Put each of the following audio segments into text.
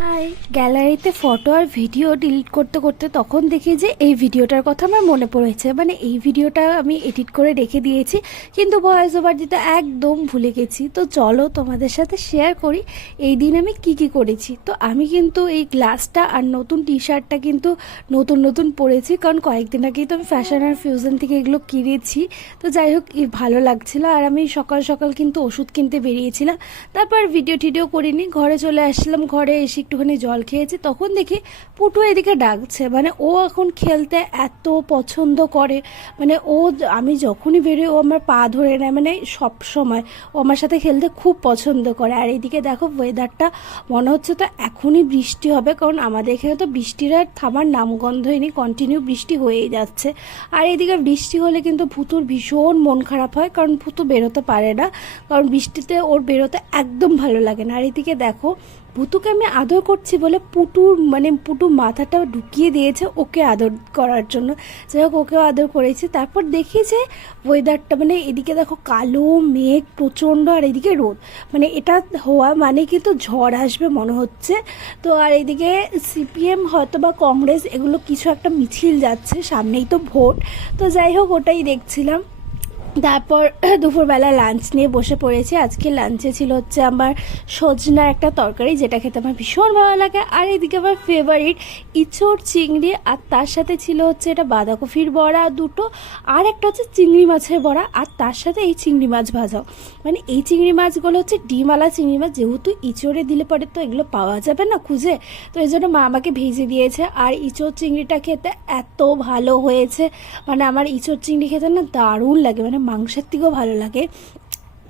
High, গ্যালারিতে photo আর video delete করতে করতে তখন দেখি যে এই ভিডিওটার কথা আমার মনে পড়েছে। মানে এই ভিডিওটা আমি এডিট করে রেখে দিয়েছি, কিন্তু ভয়েস ওভার দিতে একদম ভুলে গেছি। তো চলো তোমাদের সাথে শেয়ার করি এই দিন আমি কি করেছি। তো আমি কিন্তু এই গ্লাসটা আর নতুন টি শার্টটা কিন্তু নতুন পরেছি, কারণ কয়েকদিন আগেই তো আমি ফ্যাশন আর ফিউশন থেকে এগুলো কিনেছি। তো যাই হোক, ভালো লাগছিল। আর আমি সকাল সকাল কিন্তু ওষুধ কিনতে বেরিয়েছিলাম, তারপর ভিডিও টিডিও করিনি, ঘরে চলে আসলাম। ঘরে এসে একটুখানি জল খেয়েছি, তখন দেখি পুটু এদিকে ডাকছে। মানে ও এখন খেলতে এত পছন্দ করে, মানে আমি যখনই বেরোই ও আমার পা ধরে নেয়, মানে সব সময় ও আমার সাথে খেলতে খুব পছন্দ করে। আর এইদিকে দেখো ওয়েদারটা মনে হচ্ছে তো এখনই বৃষ্টি হবে, কারণ আমাদের এখানে তো বৃষ্টির আর থামার নামগন্ধই নেই, কন্টিনিউ বৃষ্টি হয়েই যাচ্ছে। আর এইদিকে বৃষ্টি হলে কিন্তু ভুতুর ভীষণ মন খারাপ হয়, কারণ ভুতু বেরোতে পারে না, কারণ বৃষ্টিতে ওর বেরোতে একদম ভালো লাগে না। আর এদিকে দেখো ভুতুকে আমি আদর করছি বলে পুটু মাথাটা ঢুকিয়ে দিয়েছে ওকে আদর করার জন্য। যাই হোক, ওকেও আদর করেছি। তারপর দেখি যে ওয়েদারটা, মানে এদিকে দেখো কালো মেঘ প্রচণ্ড, আর এদিকে রোদ, মানে এটা হওয়া মানে কিন্তু ঝড় আসবে মনে হচ্ছে। তো আর এইদিকে সিপিএম হয়তো বা কংগ্রেস এগুলো কিছু একটা মিছিল যাচ্ছে, সামনেই তো ভোট। তো যাই হোক, ওটাই দেখছিলাম। তারপর দুপুরবেলা লাঞ্চ নিয়ে বসে পড়েছি। আজকে লাঞ্চে ছিল হচ্ছে আমার সজনার একটা তরকারি, যেটা খেতে আমার ভীষণ ভালো লাগে। আর এদিকে আমার ফেভারিট ইঁচড় চিংড়ি, আর তার সাথে ছিল হচ্ছে এটা বাঁধাকপির বড়া দুটো, আর একটা হচ্ছে চিংড়ি মাছের বড়া, আর তার সাথে এই চিংড়ি মাছ ভাজাও। মানে এই চিংড়ি মাছগুলো হচ্ছে ডিমওয়ালা চিংড়ি মাছ, যেহেতু ইঁচড়ে দিলে পরে তো এগুলো পাওয়া যাবে না খুঁজে, তো এই জন্য মা আমাকে ভেজে দিয়েছে। আর ইঁচড় চিংড়িটা খেতে এত ভালো হয়েছে, মানে আমার ইঁচড় চিংড়ি খেতে না দারুণ লাগে, মানে মাংসের থেকেও ভালো লাগে।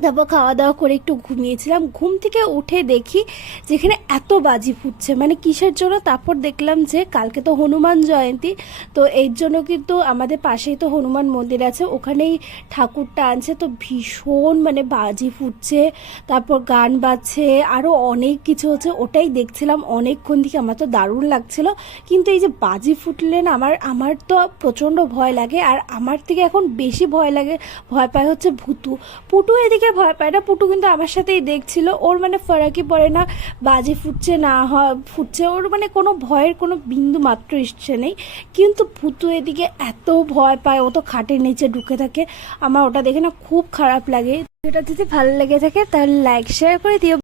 তারপর খাওয়া দাওয়া করে একটু ঘুমিয়েছিলাম। ঘুম থেকে উঠে দেখি যেখানে এত বাজি ফুটছে, মানে কিসের জন্য। তারপর দেখলাম যে কালকে তো হনুমান জয়ন্তী, তো এর জন্য কিন্তু আমাদের পাশেই তো হনুমান মন্দির আছে, ওখানেই ঠাকুরটা আনছে। তো ভীষণ মানে বাজি ফুটছে, তারপর গান বাজছে, আরও অনেক কিছু হচ্ছে, ওটাই দেখছিলাম অনেকক্ষণ থেকে। আমার তো দারুণ লাগছিল, কিন্তু এই যে বাজি ফুটলে না আমার তো প্রচণ্ড ভয় লাগে। আর আমার থেকে এখন বেশি ভয় পায় হচ্ছে পুটু এদিকে ভয় পায় না। পুটু কিন্তু আমার সাথেই দেখছিল, ওর মানে ফারাকি পড়ে না বাজি ফুটছে না ফুটছে, ওর মানে কোনো ভয়ের কোনো বিন্দু মাত্র ইচ্ছে নেই। কিন্তু পুটু এদিকে এত ভয় পায়, ও তো খাটের নিচে ঢুকে থাকে। আমার ওটা দেখে না খুব খারাপ লাগে। এটা যদি ভালো লেগে থাকে তাহলে লাইক শেয়ার করে দিও।